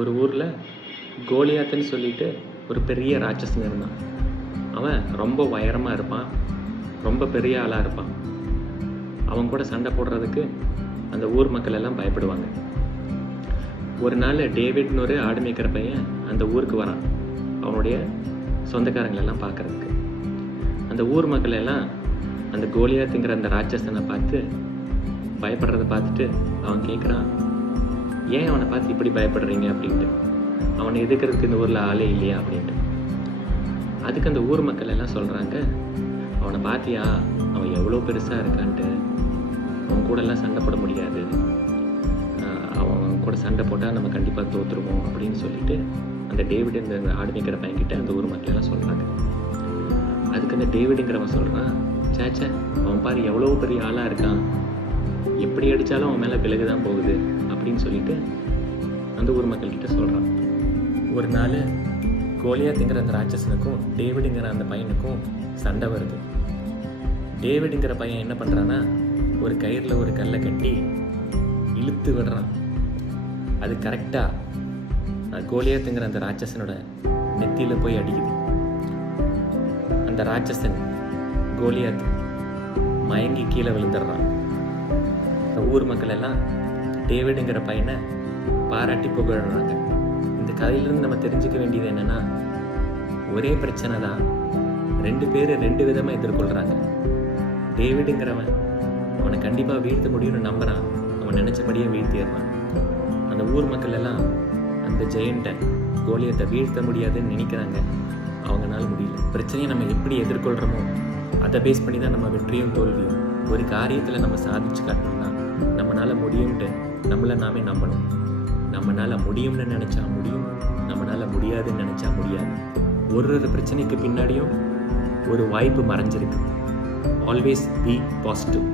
ஒரு ஊரில் கோலியாத்துன்னு சொல்லிட்டு ஒரு பெரிய ராட்சசன் இருந்தான். அவன் ரொம்ப உயரமாக இருப்பான், ரொம்ப பெரிய ஆளாக இருப்பான். அவன் கூட சண்டை போடுறதுக்கு அந்த ஊர் மக்கள் எல்லாம் பயப்படுவாங்க. ஒரு நாள் டேவிட்னு ஒரு ஆடு மேய்க்கிற பையன் அந்த ஊருக்கு வரான், அவனுடைய சொந்தக்காரங்களெல்லாம் பார்க்குறதுக்கு. அந்த ஊர் மக்கள் எல்லாம் அந்த கோலியாத்துங்கிற அந்த ராட்சசனை பார்த்து பயப்படுறதை பார்த்துட்டு அவன் கேட்குறான், ஏன் அவனை பார்த்து இப்படி பயப்படுறீங்க அப்படின்ட்டு, அவனை எதிர்க்கிறதுக்கு இந்த ஊரில் ஆளே இல்லையா அப்படின்ட்டு. அதுக்கு அந்த ஊர் மக்கள் எல்லாம் சொல்கிறாங்க, அவனை பார்த்தியா, அவன் எவ்வளோ பெருசாக இருக்கான்ட்டு, அவன் கூடலாம் சண்டை போட முடியாது, அவன் கூட சண்டை போட்டால் நம்ம கண்டிப்பாக தோற்றுருவோம் அப்படின்னு சொல்லிட்டு அந்த டேவிட் இந்த ஆடு மேய்க்கிற பையன்கிட்ட அந்த ஊர் மக்கள் எல்லாம் சொல்கிறாங்க. அதுக்கு அந்த டேவிடுங்கிறவன் சொல்கிறான், சேச்சே, அவன் பாரு எவ்வளோ பெரிய ஆளாக இருக்கான், எப்படி அடித்தாலும் அவன் மேலே விலகு தான் போகுது அப்படின்னு சொல்லிட்டு அந்த ஊர் மக்கள்கிட்ட சொல்கிறான். ஒரு நாள் கோலியாத்துங்கிற அந்த ராட்சசனுக்கும் டேவிடுங்கிற அந்த பையனுக்கும் சண்டை வருது. டேவிடுங்கிற பையன் என்ன பண்ணுறான்னா, ஒரு கயிறில் ஒரு கல்லை கட்டி இழுத்து விடுறான். அது கரெக்டாக கோலியாத்துங்கிற அந்த ராட்சசனோட நெத்தியில் போய் அடிக்குது. அந்த ராட்சசன் கோலியாத் மயங்கி கீழே விழுந்துடுறான். ஊர் மக்கள் எல்லாம் டேவிடுங்கிற பையனை பாராட்டி புகழ்றாங்க. இந்த கதையிலிருந்து நம்ம தெரிஞ்சுக்க வேண்டியது என்னென்னா, ஒரே பிரச்சனை தான், ரெண்டு பேர் ரெண்டு விதமாக எதிர்கொள்கிறாங்க. டேவிடுங்கிறவன் அவனை கண்டிப்பாக வீழ்த்த முடியும்னு நம்புகிறான், அவன் நினச்சபடியே வீழ்த்திடுறான். அந்த ஊர் மக்கள் எல்லாம் அந்த ஜெயண்ட்டை கோலியத்தை வீழ்த்த முடியாதுன்னு நினைக்கிறாங்க, அவங்களால முடியல. பிரச்சனையை நம்ம எப்படி எதிர்கொள்கிறோமோ அதை பேஸ் பண்ணி தான் நம்ம வெற்றியும் தோல்வியும். ஒரு காரியத்தில் நம்ம சாதிச்சு காட்டணும்னா நம்மளால் முடியும்ட்டு நம்மளை நாமே நம்பணும். நம்மளால் முடியும்னு நினச்சா முடியும், நம்மளால் முடியாதுன்னு நினச்சா முடியாது. ஒரு பிரச்சனைக்கு பின்னாடியும் ஒரு வாய்ப்பு மறைஞ்சிருக்கு. Always be positive.